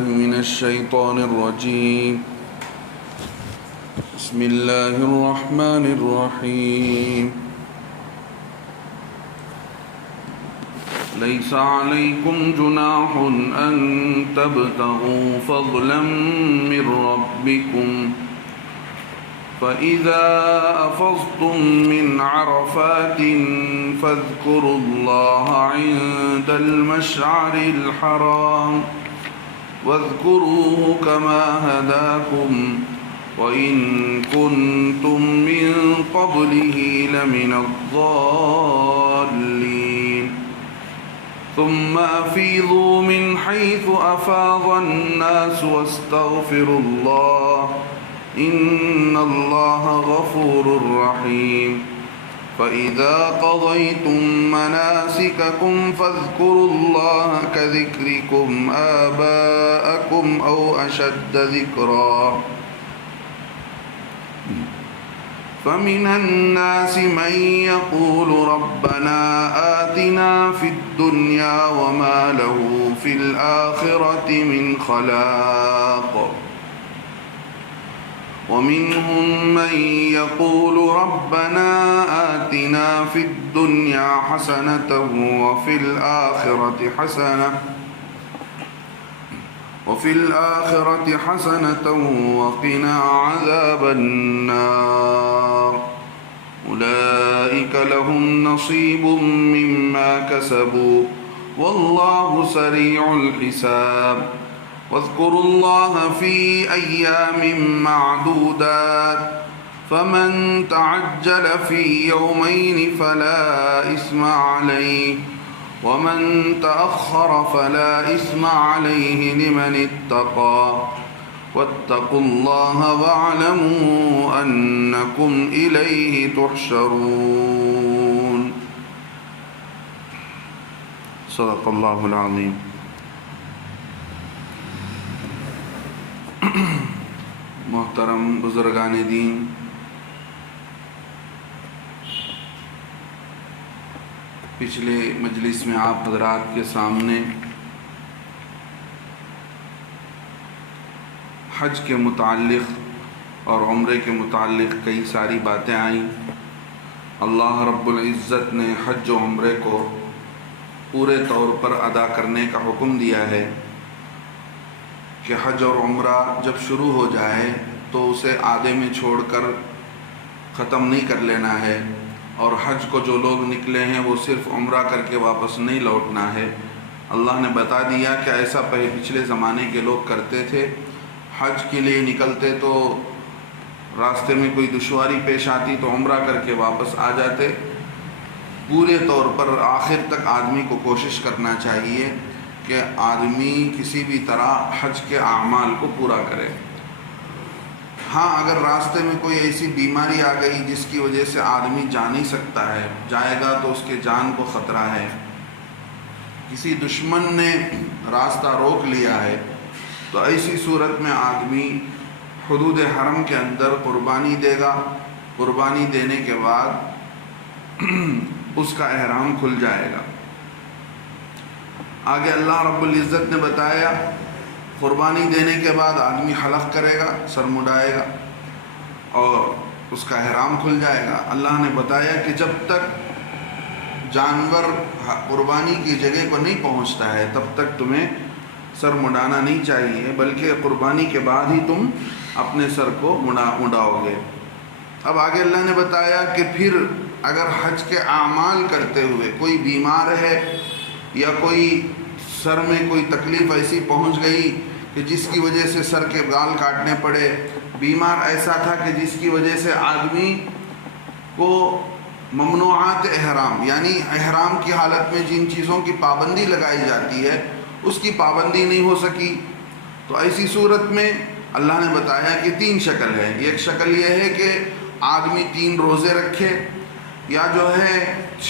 بالله من الشيطان الرجيم. بسم الله الرحمن الرحيم. ليس عليكم جناح أن تبتغوا فضلا من ربكم فإذا أفضتم من عرفات فاذكروا الله عند المشعر الحرام واذكروه كما هداكم وإن كنتم من قبله لمن الضالين ثم أفيضوا من حيث أفاض الناس واستغفروا الله إن الله غفور رحيم. فإذا قضيتم مناسككم فاذكروا الله كذكركم آباءكم أو أشد ذكرا فمن الناس من يقول ربنا آتنا في الدنيا وما له في الآخرة من خلاق ومنهم من يقول ربنا آتنا في الدنيا حسنة وفي الآخرة حسنة وقنا عذاب النار أولئك لهم نصيب مما كسبوا والله سريع الحساب. واذكروا الله في أيام معدودات فمن تعجل في يومين فلا إثم عليه ومن تأخر فلا إثم عليه لمن اتقى واتقوا الله واعلموا أنكم إليه تحشرون. صدق الله العظيم. محترم بزرگان دین، پچھلے مجلس میں آپ حضرات کے سامنے حج کے متعلق اور عمرے کے متعلق کئی ساری باتیں آئیں. اللہ رب العزت نے حج و عمرے کو پورے طور پر ادا کرنے کا حکم دیا ہے کہ حج اور عمرہ جب شروع ہو جائے تو اسے آدھے میں چھوڑ کر ختم نہیں کر لینا ہے، اور حج کو جو لوگ نکلے ہیں وہ صرف عمرہ کر کے واپس نہیں لوٹنا ہے. اللہ نے بتا دیا کہ ایسا پچھلے زمانے کے لوگ کرتے تھے، حج کے لیے نکلتے تو راستے میں کوئی دشواری پیش آتی تو عمرہ کر کے واپس آ جاتے. پورے طور پر آخر تک آدمی کو کوشش کرنا چاہیے کہ آدمی کسی بھی طرح حج کے اعمال کو پورا کرے. ہاں، اگر راستے میں کوئی ایسی بیماری آ گئی جس کی وجہ سے آدمی جا نہیں سکتا ہے، جائے گا تو اس کے جان کو خطرہ ہے، کسی دشمن نے راستہ روک لیا ہے، تو ایسی صورت میں آدمی حدود حرم کے اندر قربانی دے گا. قربانی دینے کے بعد اس کا احرام کھل جائے گا. آگے اللہ رب العزت نے بتایا قربانی دینے کے بعد آدمی حلق کرے گا، سر مڈائے گا اور اس کا احرام کھل جائے گا. اللہ نے بتایا کہ جب تک جانور قربانی کی جگہ کو نہیں پہنچتا ہے تب تک تمہیں سر مڈانا نہیں چاہیے، بلکہ قربانی کے بعد ہی تم اپنے سر کو مڈاؤ گے. اب آگے اللہ نے بتایا کہ پھر اگر حج کے اعمال کرتے ہوئے کوئی بیمار ہے یا کوئی سر میں کوئی تکلیف ایسی پہنچ گئی کہ جس کی وجہ سے سر کے بال کاٹنے پڑے، بیمار ایسا تھا کہ جس کی وجہ سے آدمی کو ممنوعات احرام یعنی احرام کی حالت میں جن چیزوں کی پابندی لگائی جاتی ہے اس کی پابندی نہیں ہو سکی، تو ایسی صورت میں اللہ نے بتایا کہ 3 شکل ہے. ایک شکل یہ ہے کہ آدمی 3 روزے رکھے، یا جو ہے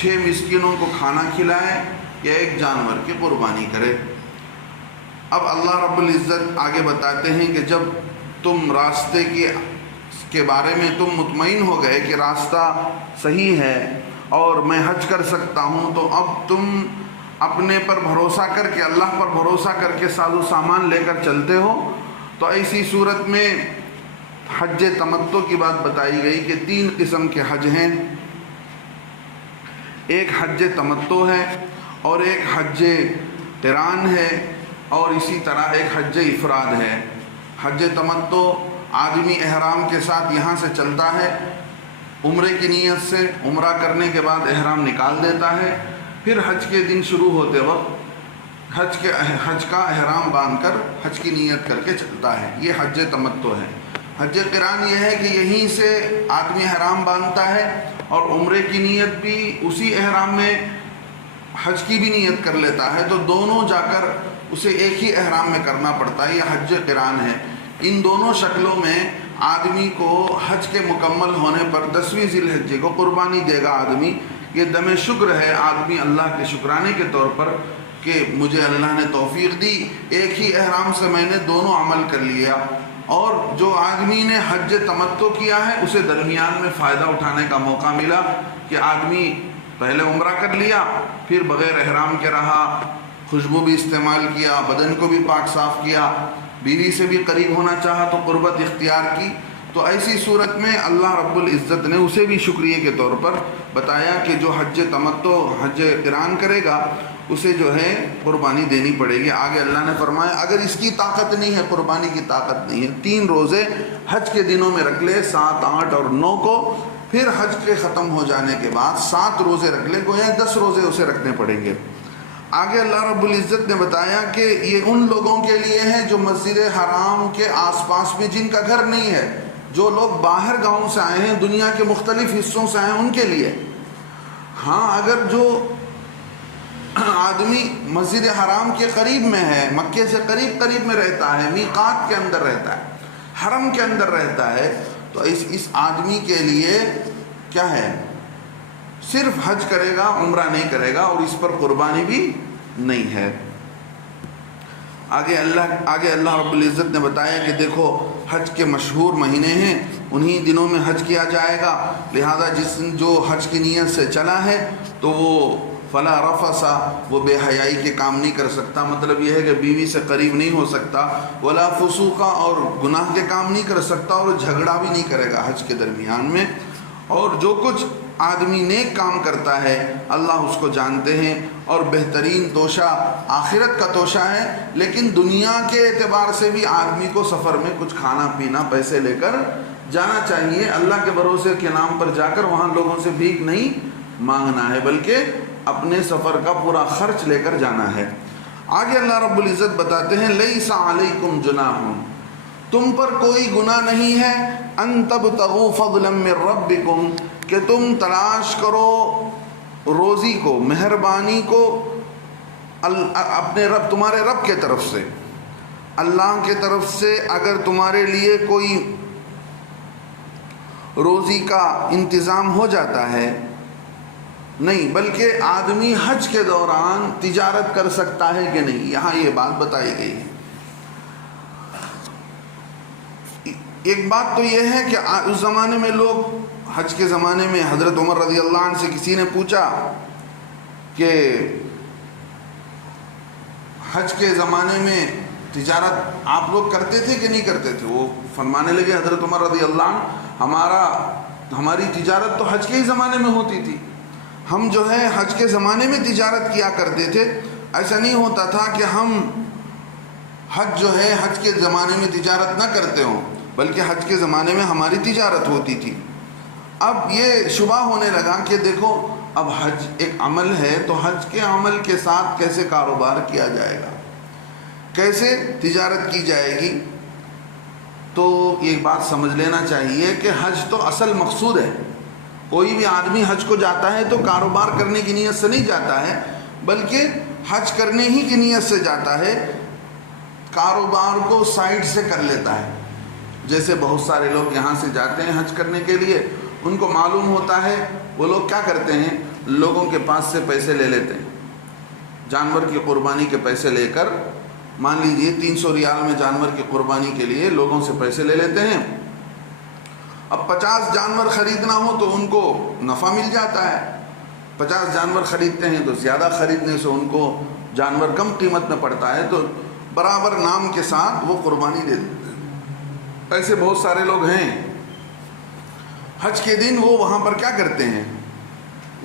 6 مسکینوں کو کھانا کھلائے، یا ایک جانور کی قربانی کرے. اب اللہ رب العزت آگے بتاتے ہیں کہ جب تم راستے کے بارے میں تم مطمئن ہو گئے کہ راستہ صحیح ہے اور میں حج کر سکتا ہوں، تو اب تم اپنے پر بھروسہ کر کے، اللہ پر بھروسہ کر کے ساز و سامان لے کر چلتے ہو، تو ایسی صورت میں حج تمتع کی بات بتائی گئی کہ 3 قسم کے حج ہیں، ایک حج تمتع ہے اور ایک حج قران ہے اور اسی طرح ایک حج افراد ہے۔ حج تمتع آدمی احرام کے ساتھ یہاں سے چلتا ہے، عمرے کی نیت سے عمرہ کرنے کے بعد احرام نکال دیتا ہے، پھر حج کے دن شروع ہوتے وقت حج کا احرام باندھ کر حج کی نیت کر کے چلتا ہے، یہ حج تمتع ہے۔ حج قران یہ ہے کہ یہیں سے آدمی احرام باندھتا ہے اور عمرے کی نیت بھی اسی احرام میں حج کی بھی نیت کر لیتا ہے، تو دونوں جا کر اسے ایک ہی احرام میں کرنا پڑتا ہے، یہ حج قران ہے۔ ان دونوں شکلوں میں آدمی کو حج کے مکمل ہونے پر 10ویں ذی الحجہ کو قربانی دے گا آدمی، یہ دم شکر ہے آدمی اللہ کے شکرانے کے طور پر کہ مجھے اللہ نے توفیق دی، ایک ہی احرام سے میں نے دونوں عمل کر لیا۔ اور جو آدمی نے حج تمتع کیا ہے اسے درمیان میں فائدہ اٹھانے کا موقع ملا کہ آدمی پہلے عمرہ کر لیا، پھر بغیر احرام کے رہا، خوشبو بھی استعمال کیا، بدن کو بھی پاک صاف کیا، بیوی سے بھی قریب ہونا چاہا تو قربت اختیار کی، تو ایسی صورت میں اللہ رب العزت نے اسے بھی شکریہ کے طور پر بتایا کہ جو حج تمتع حج قران کرے گا اسے جو ہے قربانی دینی پڑے گی۔ آگے اللہ نے فرمایا اگر اس کی طاقت نہیں ہے، قربانی کی طاقت نہیں ہے، 3 روزے حج کے دنوں میں رکھ لے، 7، 8 اور 9 کو، پھر حج کے ختم ہو جانے کے بعد 7 روزے رکھ لے، گویا 10 روزے اسے رکھنے پڑیں گے۔ آگے اللہ رب العزت نے بتایا کہ یہ ان لوگوں کے لیے ہے جو مسجد حرام کے آس پاس میں جن کا گھر نہیں ہے، جو لوگ باہر گاؤں سے آئے ہیں، دنیا کے مختلف حصوں سے آئے ہیں، ان کے لیے۔ ہاں اگر جو آدمی مسجد حرام کے قریب میں ہے، مکے سے قریب میں رہتا ہے، میقات کے اندر رہتا ہے، حرم کے اندر رہتا ہے، تو اس آدمی کے لیے کیا ہے، صرف حج کرے گا، عمرہ نہیں کرے گا، اور اس پر قربانی بھی نہیں ہے۔ آگے اللہ رب العزت نے بتایا کہ دیکھو حج کے مشہور مہینے ہیں، انہی دنوں میں حج کیا جائے گا، لہذا جو حج کی نیت سے چلا ہے تو وہ فلا رفثا، وہ بے حیائی کے کام نہیں کر سکتا، مطلب یہ ہے کہ بیوی سے قریب نہیں ہو سکتا، ولا فسوقا، اور گناہ کے کام نہیں کر سکتا، اور جھگڑا بھی نہیں کرے گا حج کے درمیان میں۔ اور جو کچھ آدمی نیک کام کرتا ہے اللہ اس کو جانتے ہیں، اور بہترین توشہ آخرت کا توشہ ہے، لیکن دنیا کے اعتبار سے بھی آدمی کو سفر میں کچھ کھانا پینا پیسے لے کر جانا چاہیے، اللہ کے بھروسے کے نام پر جا کر وہاں لوگوں سے بھیک نہیں مانگنا ہے، بلکہ اپنے سفر کا پورا خرچ لے کر جانا ہے۔ آگے اللہ رب العزت بتاتے ہیں لیس علیکم جناح، تم پر کوئی گناہ نہیں ہے، ان تبتغوا فضلا من ربکم، کہ تم تلاش کرو روزی کو، مہربانی کو اپنے رب، تمہارے رب کے طرف سے، اللہ کے طرف سے اگر تمہارے لیے کوئی روزی کا انتظام ہو جاتا ہے، نہیں بلکہ آدمی حج کے دوران تجارت کر سکتا ہے کہ نہیں، یہاں یہ بات بتائی گئی ہے۔ ایک بات تو یہ ہے کہ اس زمانے میں لوگ حج کے زمانے میں حضرت عمر رضی اللہ عنہ سے کسی نے پوچھا کہ حج کے زمانے میں تجارت آپ لوگ کرتے تھے کہ نہیں کرتے تھے؟ وہ فرمانے لگے حضرت عمر رضی اللہ عنہ ہماری تجارت تو حج کے ہی زمانے میں ہوتی تھی، ہم جو ہے حج کے زمانے میں تجارت کیا کرتے تھے، ایسا نہیں ہوتا تھا کہ ہم حج جو ہے حج کے زمانے میں تجارت نہ کرتے ہوں، بلکہ حج کے زمانے میں ہماری تجارت ہوتی تھی۔ اب یہ شبہ ہونے لگا کہ دیکھو اب حج ایک عمل ہے، تو حج کے عمل کے ساتھ کیسے کاروبار کیا جائے گا، کیسے تجارت کی جائے گی؟ تو ایک بات سمجھ لینا چاہیے کہ حج تو اصل مقصود ہے، کوئی بھی آدمی حج کو جاتا ہے تو کاروبار کرنے کی نیت سے نہیں جاتا ہے، بلکہ حج کرنے ہی کی نیت سے جاتا ہے، کاروبار کو سائڈ سے کر لیتا ہے۔ جیسے بہت سارے لوگ یہاں سے جاتے ہیں حج کرنے کے لیے، ان کو معلوم ہوتا ہے، وہ لوگ کیا کرتے ہیں، لوگوں کے پاس سے پیسے لے لیتے ہیں، جانور کی قربانی کے پیسے لے کر، مان لیجئے 300 ریال میں جانور کی قربانی کے لیے لوگوں سے پیسے لے لیتے ہیں، اب 50 جانور خریدنا ہو تو ان کو نفع مل جاتا ہے، 50 جانور خریدتے ہیں تو زیادہ خریدنے سے ان کو جانور کم قیمت میں پڑتا ہے تو برابر نام کے ساتھ وہ قربانی دے دیتے ہیں۔ ایسے بہت سارے لوگ ہیں حج کے دن وہ وہاں پر کیا کرتے ہیں،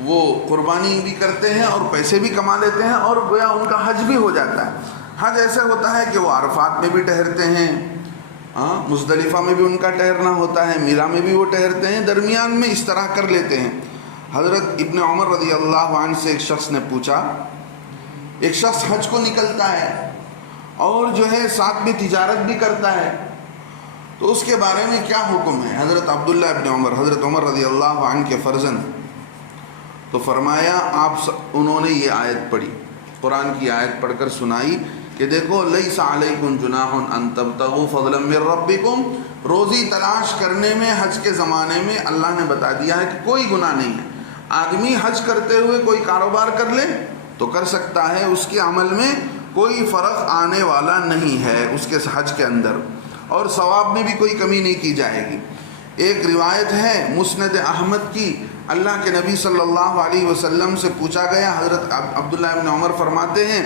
وہ قربانی بھی کرتے ہیں اور پیسے بھی کما لیتے ہیں اور گویا ان کا حج بھی ہو جاتا ہے۔ حج ایسا ہوتا ہے کہ وہ عرفات میں بھی ٹھہرتے ہیں، مزدلفہ میں بھی ان کا ٹھہرنا ہوتا ہے، مینا میں بھی وہ ٹھہرتے ہیں، درمیان میں اس طرح کر لیتے ہیں۔ حضرت ابن عمر رضی اللہ عنہ سے ایک شخص نے پوچھا، ایک شخص حج کو نکلتا ہے اور جو ہے ساتھ میں تجارت بھی کرتا ہے تو اس کے بارے میں کیا حکم ہے؟ حضرت عبداللہ ابن عمر، حضرت عمر رضی اللہ عنہ کے فرزند، تو فرمایا انہوں نے یہ آیت پڑھی، قرآن کی آیت پڑھ کر سنائی کہ دیکھو لیس علیکم جناح ان تبتغوا فضلا من ربکم، روزی تلاش کرنے میں حج کے زمانے میں اللہ نے بتا دیا ہے کہ کوئی گناہ نہیں ہے۔ آدمی حج کرتے ہوئے کوئی کاروبار کر لے تو کر سکتا ہے، اس کے عمل میں کوئی فرق آنے والا نہیں ہے اس کے حج کے اندر، اور ثواب میں بھی کوئی کمی نہیں کی جائے گی۔ ایک روایت ہے مسند احمد کی، اللہ کے نبی صلی اللہ علیہ وسلم سے پوچھا گیا، حضرت عبداللہ ابن عمر فرماتے ہیں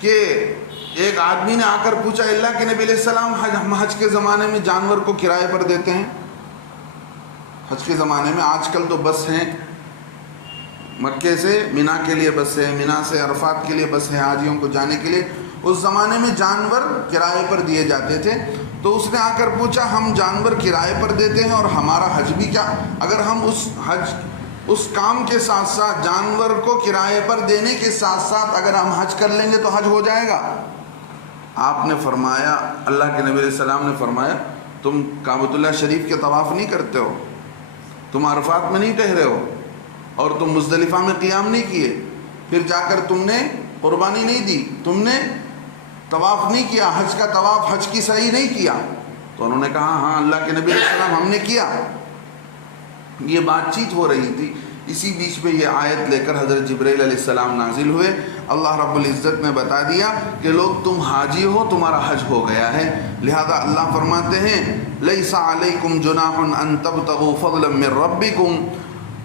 کہ ایک آدمی نے آ کر پوچھا، اللہ کے نبی علیہ السلام ہم حج کے زمانے میں جانور کو کرائے پر دیتے ہیں؟ حج کے زمانے میں آج کل تو بس ہیں، مکے سے مینا کے لیے بس ہے، مینا سے عرفات کے لیے بس ہے حاجیوں کو جانے کے لیے، اس زمانے میں جانور کرائے پر دیے جاتے تھے۔ تو اس نے آ کر پوچھا، ہم جانور کرائے پر دیتے ہیں اور ہمارا حج بھی کیا، اگر ہم اس کام کے ساتھ ساتھ جانور کو کرائے پر دینے کے ساتھ ساتھ اگر ہم حج کر لیں گے تو حج ہو جائے گا؟ آپ نے فرمایا، اللہ کے نبی علیہ السلام نے فرمایا، تم کعبۃ اللہ شریف کے طواف نہیں کرتے ہو، تم عرفات میں نہیں ٹھہرے ہو، اور تم مزدلفہ میں قیام نہیں کیے، پھر جا کر تم نے قربانی نہیں دی، تم نے طواف نہیں کیا، حج کا طواف، حج کی سعی نہیں کیا۔ تو انہوں نے کہا ہاں اللہ کے نبی علیہ السلام ہم نے کیا۔ یہ بات چیت ہو رہی تھی، اسی بیچ میں یہ آیت لے کر حضرت جبرائیل علیہ السلام نازل ہوئے۔ اللہ رب العزت نے بتا دیا کہ لوگ تم حاجی ہو، تمہارا حج ہو گیا ہے، لہذا اللہ فرماتے ہیں لیس علیکم جناح ان تبتغوا فضلا من ربکم،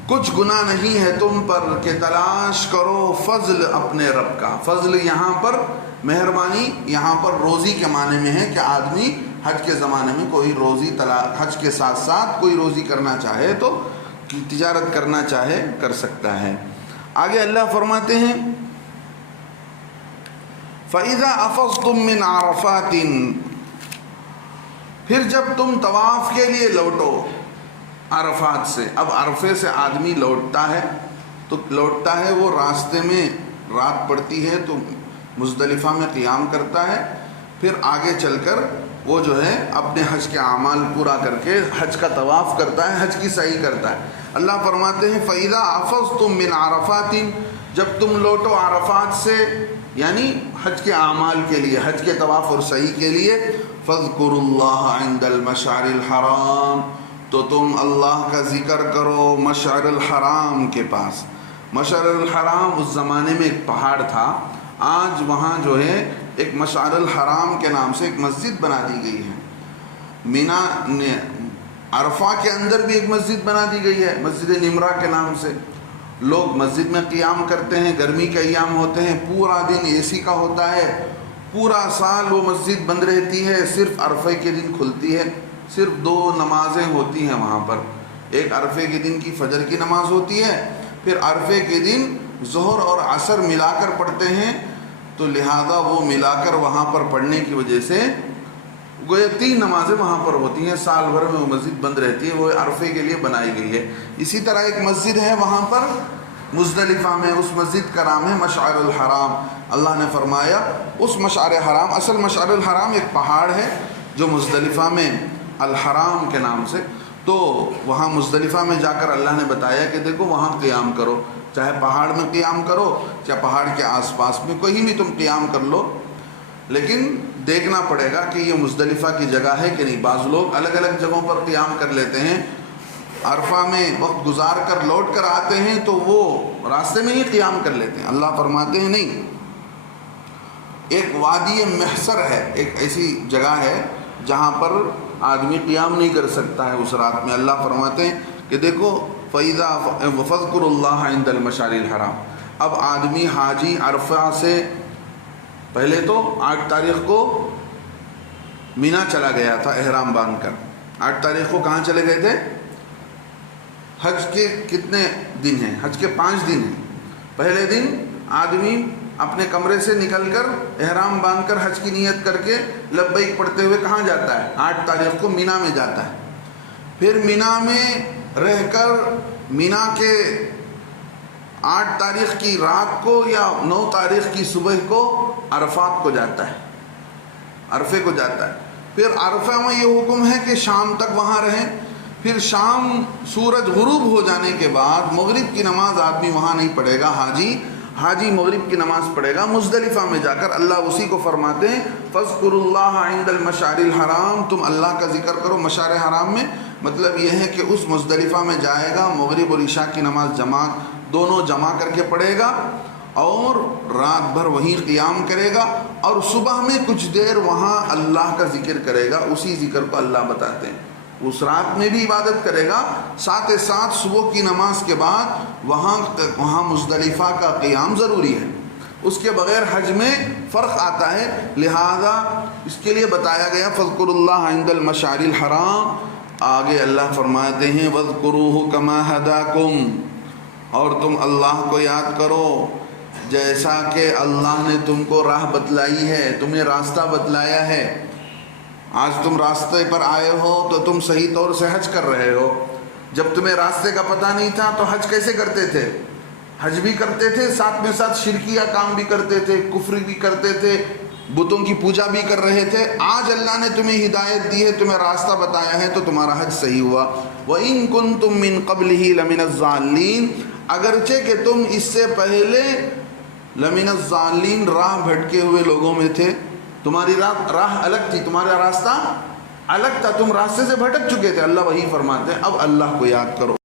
کچھ گناہ نہیں ہے تم پر کہ تلاش کرو فضل اپنے رب کا۔ فضل یہاں پر مہربانی، یہاں پر روزی کے معنی میں ہے کہ آدمی حج کے زمانے میں کوئی روزی حج کے ساتھ ساتھ کوئی روزی کرنا چاہے تو تجارت کرنا چاہے کر سکتا ہے۔ آگے اللہ فرماتے ہیں فَإِذَا أَفَضْتُم مِّنْ عَرَفَاتٍ، پھر جب تم طواف کے لیے لوٹو عرفات سے، اب عرفے سے آدمی لوٹتا ہے تو لوٹتا ہے وہ راستے میں رات پڑتی ہے تو مزدلفہ میں قیام کرتا ہے، پھر آگے چل کر وہ جو ہے اپنے حج کے اعمال پورا کر کے حج کا طواف کرتا ہے، حج کی سعی کرتا ہے۔ اللہ فرماتے ہیں فَإِذَا أَفَضْتُم مِّنْ عَرَفَاتٍ، جب تم لوٹو عرفات سے یعنی حج کے اعمال کے لیے، حج کے طواف اور سعی کے لیے، فَاذْكُرُوا اللَّهَ عِنْدَ الْمَشْعَرِ الْحَرَامِ، تو تم اللہ کا ذکر کرو مشعر الحرام کے پاس۔ مشعر الحرام اس زمانے میں ایک پہاڑ تھا، آج وہاں جو ہے ایک مشعر الحرام کے نام سے ایک مسجد بنا دی گئی ہے۔ مینا عرفہ کے اندر بھی ایک مسجد بنا دی گئی ہے، مسجد نمرہ کے نام سے، لوگ مسجد میں قیام کرتے ہیں، گرمی کے ایام ہوتے ہیں، پورا دن اے سی کا ہوتا ہے، پورا سال وہ مسجد بند رہتی ہے، صرف عرفے کے دن کھلتی ہے۔ صرف 2 نمازیں ہوتی ہیں وہاں پر، ایک عرفے کے دن کی فجر کی نماز ہوتی ہے، پھر عرفے کے دن ظہر اور عصر ملا کر پڑھتے ہیں، تو لہذا وہ ملا کر وہاں پر پڑھنے کی وجہ سے گویا 3 نمازیں وہاں پر ہوتی ہیں، سال بھر میں وہ مسجد بند رہتی ہے، وہ عرفے کے لیے بنائی گئی ہے۔ اسی طرح ایک مسجد ہے وہاں پر مزدلفہ میں، اس مسجد کا نام ہے مشعر الحرام۔ اللہ نے فرمایا اس مشعر حرام، اصل مشعر الحرام ایک پہاڑ ہے جو مزدلفہ میں الحرام کے نام سے، تو وہاں مزدلفہ میں جا کر اللہ نے بتایا کہ دیکھو وہاں قیام کرو، چاہے پہاڑ میں قیام کرو چاہے پہاڑ کے آس پاس میں کہیں بھی تم قیام کر لو، لیکن دیکھنا پڑے گا کہ یہ مزدلفہ کی جگہ ہے کہ نہیں۔ بعض لوگ الگ الگ جگہوں پر قیام کر لیتے ہیں، عرفہ میں وقت گزار کر لوٹ کر آتے ہیں تو وہ راستے میں ہی قیام کر لیتے ہیں۔ اللہ فرماتے ہیں نہیں، ایک وادی محصر ہے، ایک ایسی جگہ ہے جہاں پر آدمی قیام نہیں کر سکتا ہے اس رات میں۔ اللہ فرماتے ہیں کہ دیکھو فَإِذَا فَاذْكُرُوا اللَّهَ عِنْدَ الْمَشْعَرِ الْحَرَامِ. اب آدمی حاجی عرفہ سے پہلے تو 8 تاریخ کو مینا چلا گیا تھا احرام باندھ کر. 8 تاریخ کو کہاں چلے گئے تھے؟ حج کے کتنے دن ہیں؟ حج کے 5 دن ہیں. پہلے دن آدمی اپنے کمرے سے نکل کر احرام باندھ کر حج کی نیت کر کے لبیک پڑھتے ہوئے کہاں جاتا ہے؟ 8 تاریخ کو مینا میں جاتا ہے. پھر مینا میں رہ کر مینا کے 8 تاریخ کی رات کو یا 9 تاریخ کی صبح کو عرفات کو جاتا ہے، عرفے کو جاتا ہے. پھر عرفہ میں یہ حکم ہے کہ شام تک وہاں رہیں. پھر شام سورج غروب ہو جانے کے بعد مغرب کی نماز آدمی وہاں نہیں پڑھے گا. حاجی مغرب کی نماز پڑھے گا مزدلفہ میں جا کر. اللہ اسی کو فرماتے ہیں فَاذْكُرُوا اللَّهَ عِنْدَ الْمَشْعَرِ الْحَرَامِ. تم اللہ کا ذکر کرو مشعر حرام میں. مطلب یہ ہے کہ اس مزدلفہ میں جائے گا، مغرب اور عشاء کی نماز دونوں جمع کر کے پڑھے گا اور رات بھر وہیں قیام کرے گا اور صبح میں کچھ دیر وہاں اللہ کا ذکر کرے گا. اسی ذکر کو اللہ بتاتے ہیں. اس رات میں بھی عبادت کرے گا، ساتھ ساتھ صبح کی نماز کے بعد وہاں مزدلفہ کا قیام ضروری ہے. اس کے بغیر حج میں فرق آتا ہے. لہذا اس کے لیے بتایا گیا فَاذْكُرُوا اللَّهَ عِنْدَ الْمَشْعَرِ الْحَرَامِ. آگے اللہ فرماتے ہیں وَاذْكُرُوهُ كَمَا هَدَاكُمْ. اور تم اللہ کو یاد کرو جیسا کہ اللہ نے تم کو راہ بتلائی ہے، تمہیں راستہ بتلایا ہے. آج تم راستے پر آئے ہو تو تم صحیح طور سے حج کر رہے ہو. جب تمہیں راستے کا پتہ نہیں تھا تو حج کیسے کرتے تھے؟ حج بھی کرتے تھے، ساتھ میں ساتھ شرکیہ کام بھی کرتے تھے، کفر بھی کرتے تھے، بتوں کی پوجا بھی کر رہے تھے. آج اللہ نے تمہیں ہدایت دی ہے، تمہیں راستہ بتایا ہے تو تمہارا حج صحیح ہوا. وَإِن كُنتُم مِّن قَبْلِهِ لَمِنَ الضَّالِّينَ. اگرچہ کہ تم اس سے پہلے لمن الضالین راہ بھٹکے ہوئے لوگوں میں تھے. تمہاری راہ الگ تھی، تمہارا راستہ الگ تھا، تم راستے سے بھٹک چکے تھے. اللہ وہی فرماتے ہیں اب اللہ کو یاد کرو.